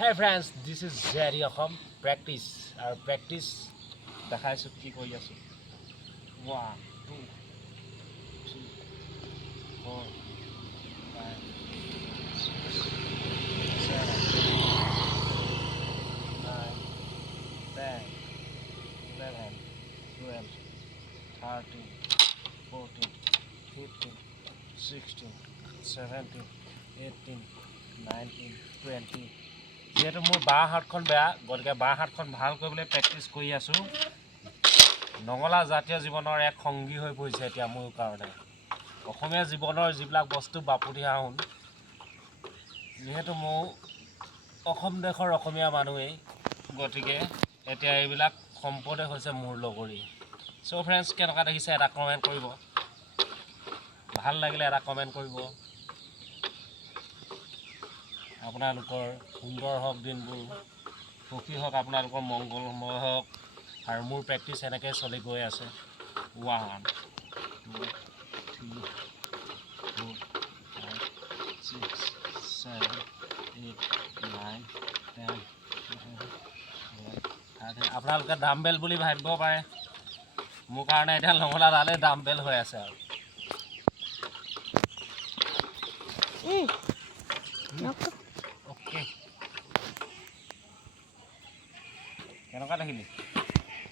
Hey friends, this is Jerry Akham. Practice. Our practice. Dekhaisu ki koi asu. 1, 2, 3, 4, 5, 6, 7, 9, 10, 11, 12, 13, 14, 15, 16, 17, 18, 19, 20. যেহেতু মোৰ বাঁ হাতখন বেয়া গতিকে বাঁ হাতখন ভাল কৰিবলৈ প্ৰেক্টিছ কৰি আছোঁ নঙলা জাতীয় জীৱনৰ এক সংগী হৈ পৰিছে এতিয়া মোৰ কাৰণে অসমীয়া জীৱনৰ যিবিলাক বস্তু বাপুতি সাহোন যিহেতু মোৰ অসম দেশৰ অসমীয়া মানুহেই গতিকে এতিয়া এইবিলাক সম্পদে হৈছে মোৰ লগৰী চ' ফ্ৰেণ্ডছ কেনেকুৱা দেখিছে এটা কমেণ্ট কৰিব ভাল লাগিলে এটা কমেণ্ট কৰিব আপোনালোকৰ সুন্দৰ হওক দিনবোৰ সুখী হওক আপোনালোকৰ মংগলময় হওক আৰু মোৰ প্ৰেক্টিছ এনেকৈ চলি গৈ আছে 1 2 3 4 5 6 7 8 9 10 আপোনালোকে ডাম্বেল বুলি ভাবিব পাৰে মোৰ কাৰণে এতিয়া লঙলা ডালে ডাম্বেল হৈ আছে আৰু কেনেকুৱা দেখিলি